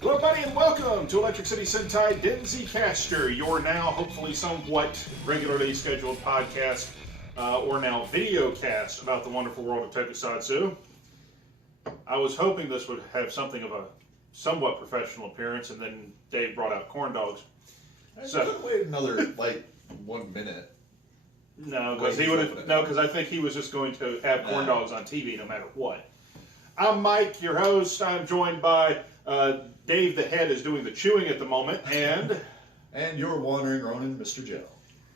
Hello, everybody, and welcome to Electric City Sentai Denzicaster, your now hopefully somewhat regularly scheduled podcast, or now video cast about the wonderful world of Tokusatsu. I was hoping this would have something of a somewhat professional appearance, and then Dave brought out corn dogs. I could wait another 1 minute. No, because I think he was just going to have corn dogs on TV no matter what. I'm Mike, your host. I'm joined by Dave the Head is doing the chewing at the moment, and your wandering Ronin, Mr. Joe.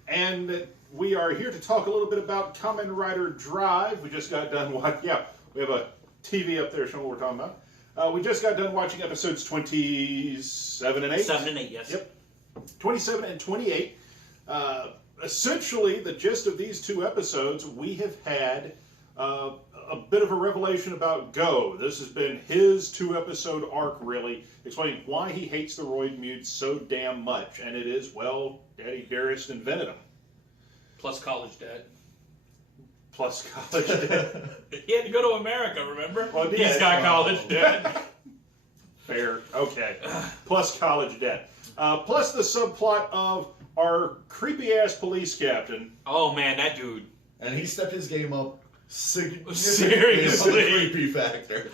And we are here to talk a little bit about Kamen Rider Drive. We just got done watching. Yeah, we have a TV up there showing what we're talking about. We just got done watching episodes 27 and 8. 7 and 8, yes. Yep. 27 and 28. Essentially, the gist of these two episodes, we have had a bit of a revelation about Go. This has been his 2-episode arc, really, explaining why he hates the Roid Mutes so damn much. And it is, well, Daddy Dearest invented them. Plus college debt. Plus college debt. He had to go to America, remember? Well, he's got college debt. Fair. Okay. Plus college debt. Plus the subplot of our creepy-ass police captain. Oh, man, that dude. And he stepped his game up significantly. Seriously. Creepy factor.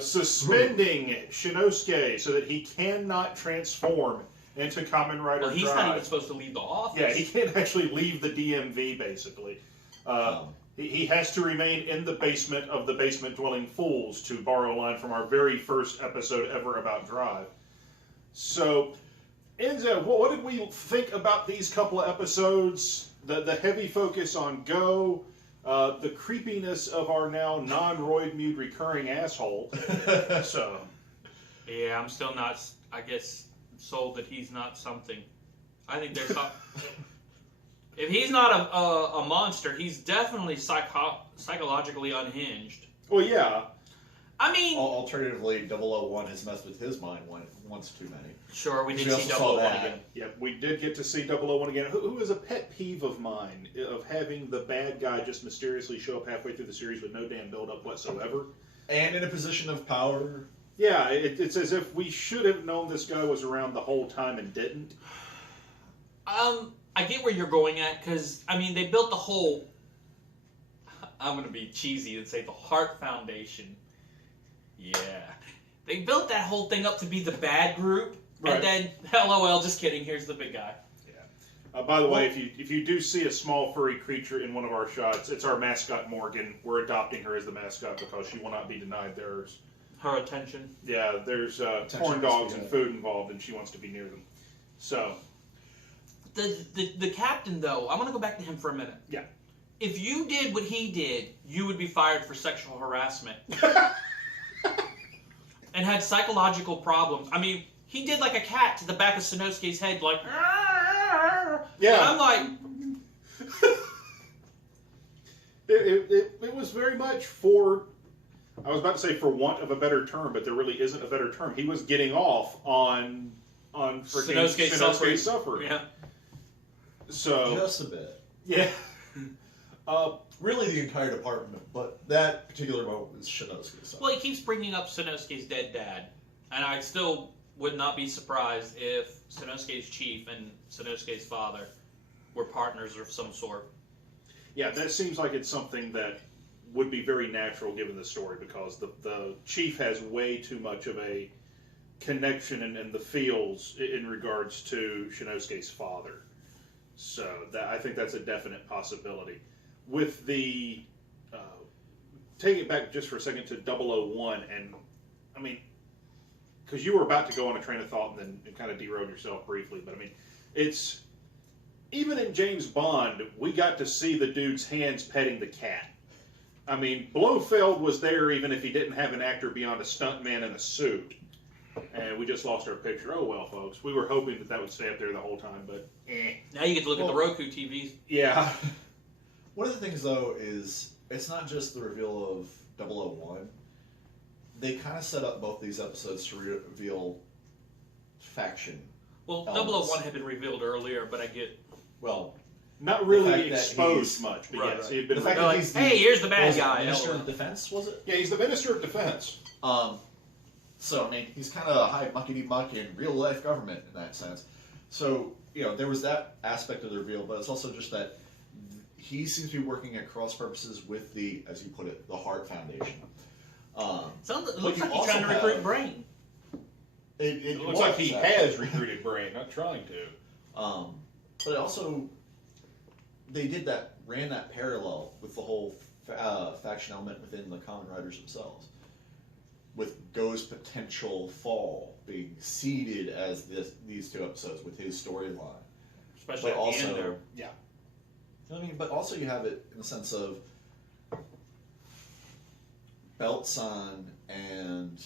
Suspending Shinosuke so that he cannot transform into Kamen Rider Well, he's Drive. not even supposed to leave the office. Yeah, he can't actually leave the DMV, basically. He has to remain in the basement of the basement-dwelling fools, to borrow a line from our very first episode ever about Drive. So, Enzo, what did we think about these couple of episodes? The heavy focus on Go, the creepiness of our now non-Roid Mute recurring asshole. So, yeah, I'm still not, I guess, sold that he's not something. I think there's some... If he's not a monster, he's definitely psychologically unhinged. well, yeah. I mean... Alternatively, 001 has messed with his mind once too many. Sure, we did We see also saw 001 that. again. Yeah, we did get to see 001 again, who is a pet peeve of mine, of having the bad guy just mysteriously show up halfway through the series with no damn build-up whatsoever. And in a position of power. Yeah, it's as if we should have known this guy was around the whole time and didn't. I get where you're going at, because, I mean, they built the whole... I'm going to be cheesy and say the Heart Foundation. Yeah. They built that whole thing up to be the bad group, right. And then, LOL, just kidding, here's the big guy. Yeah. By the way, if you do see a small furry creature in one of our shots, it's our mascot Morgan. We're adopting her as the mascot because she will not be denied theirs. Her attention. Yeah, there's corn dogs and food involved, and she wants to be near them. So... The captain, though, I want to go back to him for a minute. Yeah. If you did what he did, you would be fired for sexual harassment. And had psychological problems. I mean, he did like a cat to the back of Sanosuke's head, like... Yeah. And I'm like... It was very much for... I was about to say for want of a better term, but there really isn't a better term. He was getting off on freaking Sanosuke suffering. Yeah. So... Just a bit. Yeah. Really the entire department, but that particular moment was Shinosuke's. Well, he keeps bringing up Sanosuke's dead dad. And I still would not be surprised if Sanosuke's chief and Sanosuke's father were partners of some sort. Yeah, that seems like it's something that would be very natural given the story, because the chief has way too much of a connection and the feels in regards to Shinosuke's father. So I think that's a definite possibility. With the... take it back just for a second to 001, and I mean, because you were about to go on a train of thought and then kind of derailed yourself briefly, but I mean, it's... Even in James Bond, we got to see the dude's hands petting the cat. I mean, Blofeld was there even if he didn't have an actor beyond a stuntman in a suit. And we just lost our picture. Oh well, folks. We were hoping that would stay up there the whole time, but Now you get to look at the Roku TVs. Yeah. One of the things, though, is it's not just the reveal of 001. They kind of set up both these episodes to reveal faction. Well, elements. 001 had been revealed earlier, but I get... Well, not really fact that exposed he's- much, but Right, yes, right. he'd been. The fact They're that like, he's hey, here's the bad was it guy. Minister LOL. of Defense, was it? Yeah, he's the Minister of Defense. So, I mean, he's kind of a high muckety-muck in real-life government in that sense. So, there was that aspect of the reveal, but it's also just that he seems to be working at cross purposes with the, as you put it, the Heart Foundation. It looks like he's trying to recruit Brain. It looks like he has recruited Brain, not trying to. But also, they ran that parallel with the whole faction element within the Kamen Riders themselves. With Go's potential fall being seeded as these 2 episodes with his storyline. Especially at the end there. Yeah. You know what I mean? But also you have it in the sense of Belt-san and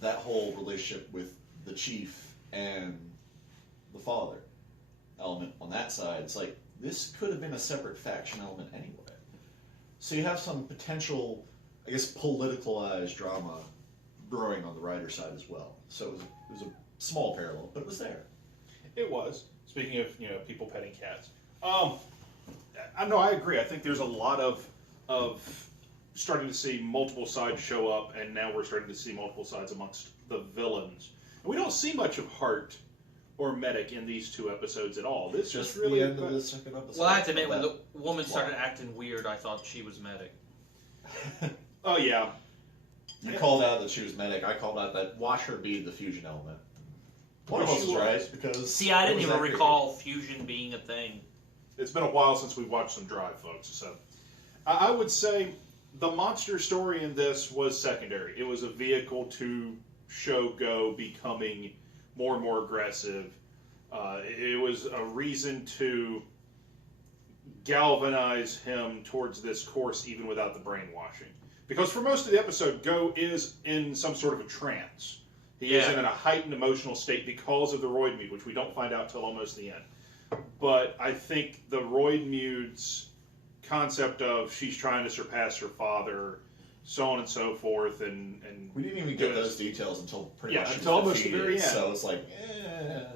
that whole relationship with the chief and the father element on that side. It's like, this could have been a separate faction element anyway. So you have some potential, I guess, politicalized drama brewing on the writer side as well. So it was a small parallel, but it was there. It was. Speaking of people petting cats. I agree. I think there's a lot of starting to see multiple sides show up, and now we're starting to see multiple sides amongst the villains. And we don't see much of Heart or Medic in these 2 episodes at all. This Just is really the end of the second episode. Well, I have to admit, when the woman started acting weird, I thought she was Medic. Oh, yeah. You called out that she was Medic. I called out that watch her be the fusion element. One of us was right, because... See, I didn't even recall fusion being a thing. It's been a while since we've watched some Drive, folks. So I would say the monster story in this was secondary. It was a vehicle to show Go becoming more and more aggressive. It was a reason to galvanize him towards this course even without the brainwashing. Because for most of the episode, Go is in some sort of a trance. He is in a heightened emotional state because of the Roid Mute, which we don't find out till almost the end. But I think the Roid Mute's concept of she's trying to surpass her father, so on and so forth, and we didn't even get those details until pretty much until almost the very end. So it's like,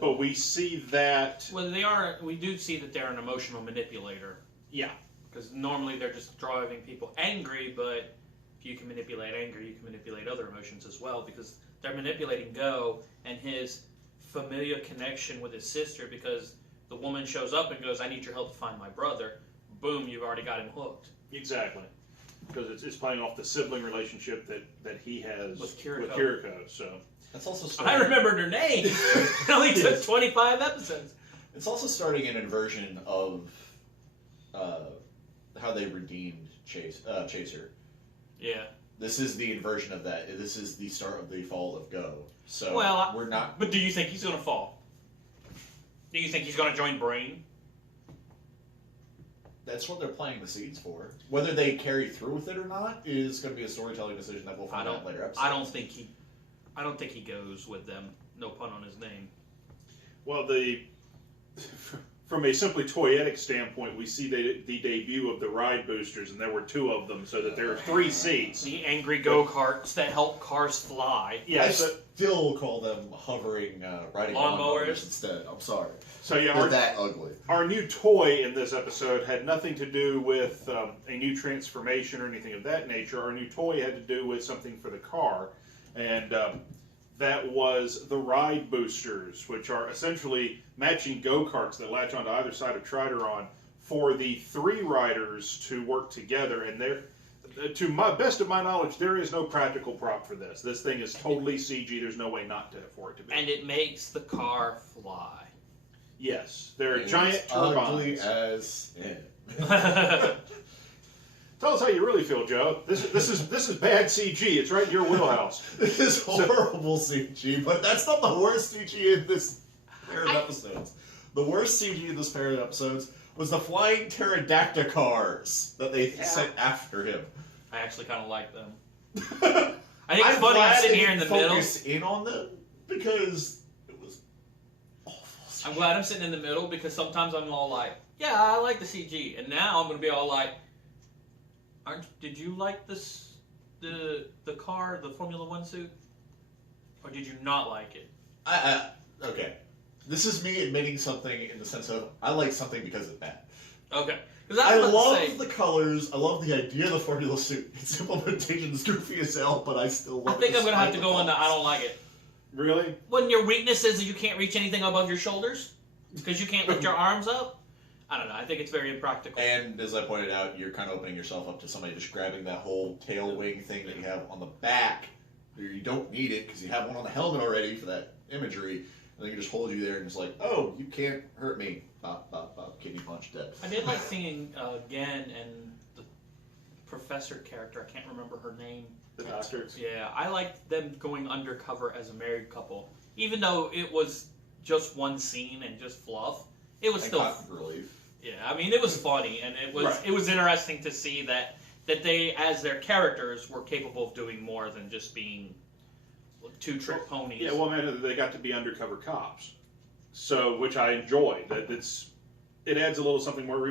But we see that. Well, we do see that they're an emotional manipulator. Yeah. Because normally they're just driving people angry, but if you can manipulate anger, you can manipulate other emotions as well, because they're manipulating Go and his familial connection with his sister, because the woman shows up and goes, I need your help to find my brother. Boom, you've already got him hooked. Exactly. Because it's playing off the sibling relationship that he has with Kiriko. So that's also I remembered her name. It only took 25 episodes. It's also starting an inversion of how they redeemed Chaser. Yeah. This is the inversion of that. This is the start of the fall of Go. So we're not. But do you think he's going to fall? Do you think he's going to join Brain? That's what they're planting the seeds for. Whether they carry through with it or not is going to be a storytelling decision that we'll find out later episodes. I don't think he goes with them. No pun on his name. Well, from a simply toyetic standpoint, we see the debut of the ride boosters, and there were 2 of them, so that there are 3 seats. The angry go-karts that help cars fly. Yeah, I still call them hovering riding lawnmowers instead. I'm sorry. So yeah, they're that ugly. Our new toy in this episode had nothing to do with a new transformation or anything of that nature. Our new toy had to do with something for the car, and that was the ride boosters, which are essentially matching go-karts that latch onto either side of Trideron for the 3 riders to work together. And to my best of my knowledge, there is no practical prop for this. This thing is totally CG. There's no way not for it to be. And it makes the car fly. Yes, they're giant turbines. Ugly as Tell us how you really feel, Joe. This is bad CG. It's right in your wheelhouse. This is horrible CG, but that's not the worst CG in this pair of episodes. The worst CG in this pair of episodes was the flying pterodactyl cars that they sent after him. I actually kind of like them. I think it's funny I'm sitting here in the middle. Focus in on them because it was awful CG. I'm glad I'm sitting in the middle, because sometimes I'm all like, yeah, I like the CG, and now I'm going to be all like, did you like this, the car, the Formula One suit? Or did you not like it? Okay. This is me admitting something in the sense of, I like something because it's bad. Okay. I love the colors. I love the idea of the formula suit. Its implementation is goofy as hell, but I still love it. I think I'm going to have to go on the I don't like it. Really? When your weakness is that you can't reach anything above your shoulders because you can't lift your arms up? I don't know. I think it's very impractical. And as I pointed out, you're kind of opening yourself up to somebody just grabbing that whole tail wing thing that you have on the back. You don't need it because you have one on the helmet already for that imagery. And they can just hold you there and it's like, oh, you can't hurt me. Bop, bop, bop, kidney punch, dead. I did like seeing Gen and the professor character. I can't remember her name. The doctor. Yeah, I liked them going undercover as a married couple. Even though it was just one scene and just fluff, it was still relief. Yeah, I mean it was funny and it was interesting to see that they, as their characters, were capable of doing more than just being two-trick ponies. Yeah, well, man, they got to be undercover cops, so which I enjoy. It adds a little something more.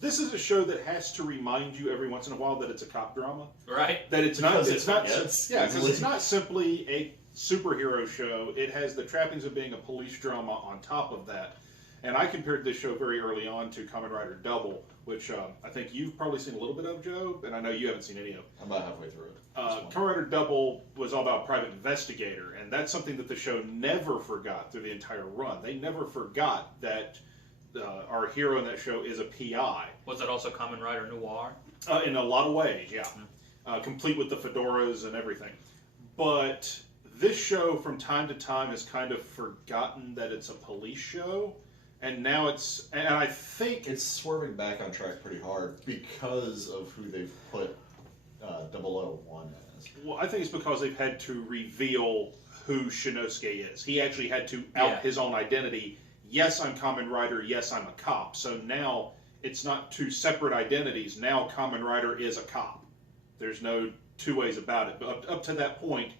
This is a show that has to remind you every once in a while that it's a cop drama, right? That it's not. Because yeah, it's not simply a superhero show. It has the trappings of being a police drama on top of that. And I compared this show very early on to Kamen Rider Double, which I think you've probably seen a little bit of, Joe, and I know you haven't seen any of. I'm about halfway through it. Kamen Rider Double was all about private investigator, and that's something that the show never forgot through the entire run. They never forgot that our hero in that show is a PI. Was it also Kamen Rider Noir? In a lot of ways, yeah. Complete with the fedoras and everything. But this show, from time to time, has kind of forgotten that it's a police show. And now and I think it's swerving back on track pretty hard because of who they've put 001 as. Well, I think it's because they've had to reveal who Shinosuke is. He actually had to out his own identity. Yes, I'm Kamen Rider. Yes, I'm a cop. So now it's not two separate identities. Now Kamen Rider is a cop. There's no two ways about it. But up to that point,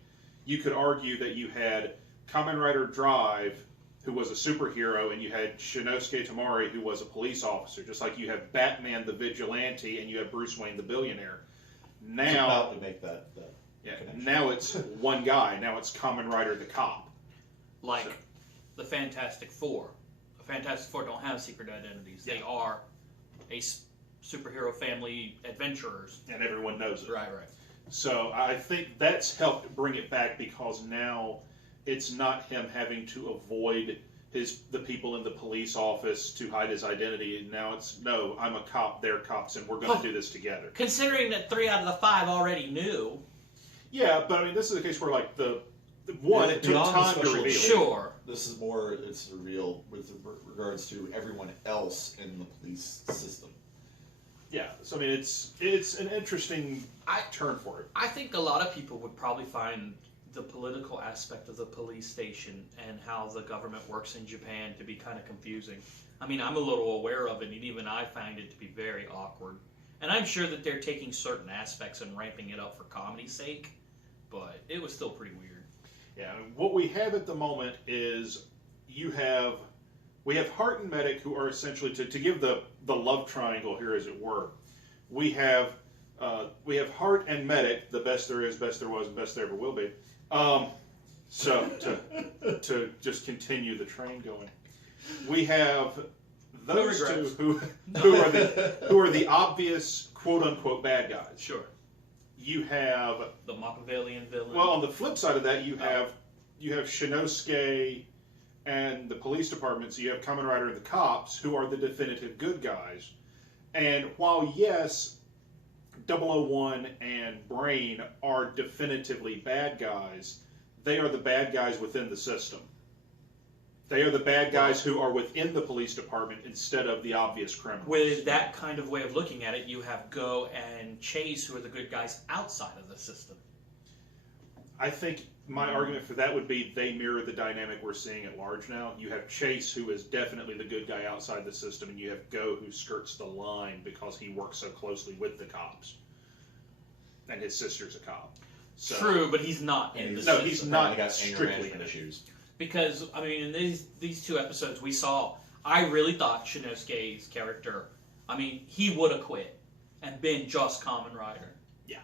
you could argue that you had Kamen Rider Drive, who was a superhero, and you had Shinosuke Tamari, who was a police officer, just like you have Batman the vigilante and you have Bruce Wayne the billionaire. Now, about to make that connection. Now it's one guy. Now it's Kamen Rider the cop. Like the Fantastic Four. The Fantastic Four don't have secret identities. Yeah. They are a superhero family adventurers. And everyone knows it. Right. So I think that's helped bring it back because now it's not him having to avoid the people in the police office to hide his identity. Now it's, no, I'm a cop, they're cops, and we're going to do this together. Considering that 3 out of the 5 already knew. Yeah, but I mean, this is a case where, like, the one, it took time to reveal. Sure. This is more, it's reveal with regards to everyone else in the police system. Yeah, so I mean, it's an interesting turn for it. I think a lot of people would probably find the political aspect of the police station and how the government works in Japan to be kind of confusing. I mean, I'm a little aware of it, and even I find it to be very awkward. And I'm sure that they're taking certain aspects and ramping it up for comedy's sake, but it was still pretty weird. Yeah, I mean, what we have at the moment is we have Hart and Medic, who are essentially, to give the love triangle here, as it were, we have Hart and Medic, the best there is, best there was, and best there ever will be. So to just continue the train going, we have those two who are the obvious quote unquote bad guys. Sure. You have the Machiavellian villain. Well, on the flip side of that, you have Shinosuke and the police department. So you have Kamen Rider and the cops, who are the definitive good guys. And while yes, 001 and Brain are definitively bad guys, they are the bad guys within the system. They are the bad guys who are within the police department instead of the obvious criminals. With that kind of way of looking at it, you have Go and Chase, who are the good guys outside of the system. I think my argument for that would be they mirror the dynamic we're seeing at large now. You have Chase, who is definitely the good guy outside the system, and you have Go, who skirts the line because he works so closely with the cops. And his sister's a cop. So, true, but he's not in the system. No, he's not strictly in issues. Because, I mean, in these 2 episodes we saw, I really thought Shinosuke's character, I mean, he would have quit and been just Kamen Rider. Yeah.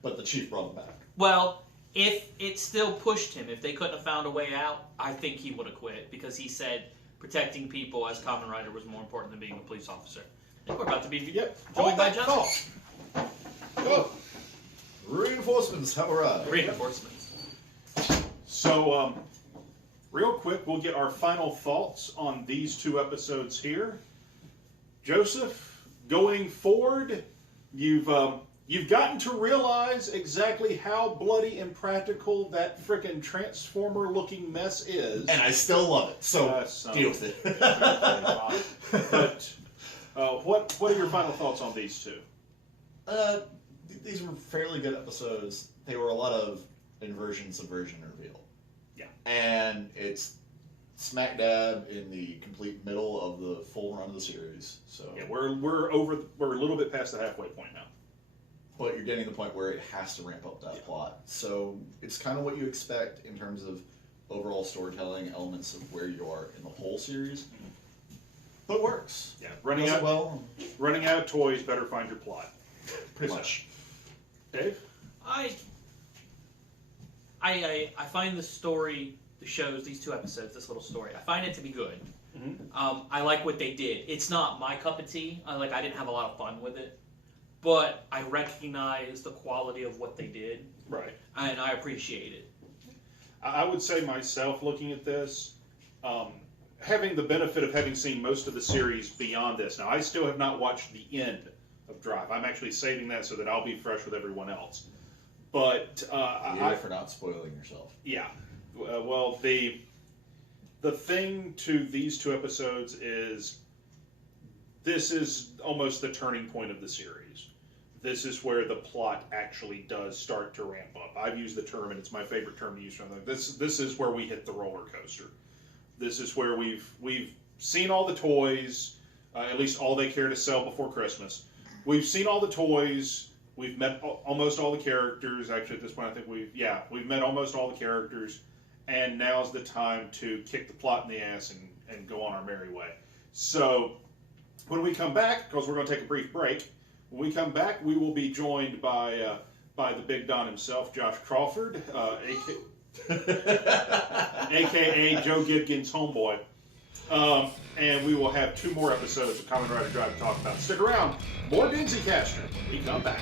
But the chief brought him back. Well, if it still pushed him, if they couldn't have found a way out, I think he would have quit because he said protecting people as Kamen Rider was more important than being a police officer. think we're about to be Yep. joined by that Justin. Oh, reinforcements have arrived. Reinforcements. So, real quick, we'll get our final thoughts on these 2 episodes here. Joseph, going forward, you've gotten to realize exactly how bloody impractical that frickin' Transformer-looking mess is. And I still love it, so deal with it. But what are your final thoughts on these 2? These were fairly good episodes. They were a lot of inversion, subversion, reveal. Yeah. And it's smack dab in the complete middle of the full run of the series. So Yeah, we're a little bit past the halfway point now. but you're getting to the point where it has to ramp up that plot. So it's kind of what you expect in terms of overall storytelling elements of where you are in the whole series. But it works. Yeah, Does it well. running out of toys, better find your plot. Pretty much. Dave? I find the story, the shows, these 2 episodes, this little story, I find it to be good. Mm-hmm. I like what they did. It's not my cup of tea. I didn't have a lot of fun with it, but I recognize the quality of what they did, Right. and I appreciate it. I would say myself, looking at this, having the benefit of having seen most of the series beyond this. Now, I still have not watched the end of Drive. I'm actually saving that so that I'll be fresh with everyone else. But For not spoiling yourself. Yeah. Well, the thing to these 2 episodes is this is almost the turning point of the series. This is where the plot actually does start to ramp up. I've used the term, and it's my favorite term to use from them. This is where we hit the roller coaster. This is where we've seen all the toys, at least all they care to sell before Christmas. We've seen all the toys. We've met almost all the characters. Actually, at this point, I think we've met almost all the characters. And now's the time to kick the plot in the ass and go on our merry way. So, when we come back, because we're going to take a brief break, when we come back, we will be joined by the Big Don himself, Josh Crawford, a.k.a. Joe Gibkins' homeboy. And we will have 2 more episodes of Kamen Rider Drive to talk about. Stick around. More Denzicaster when we come back.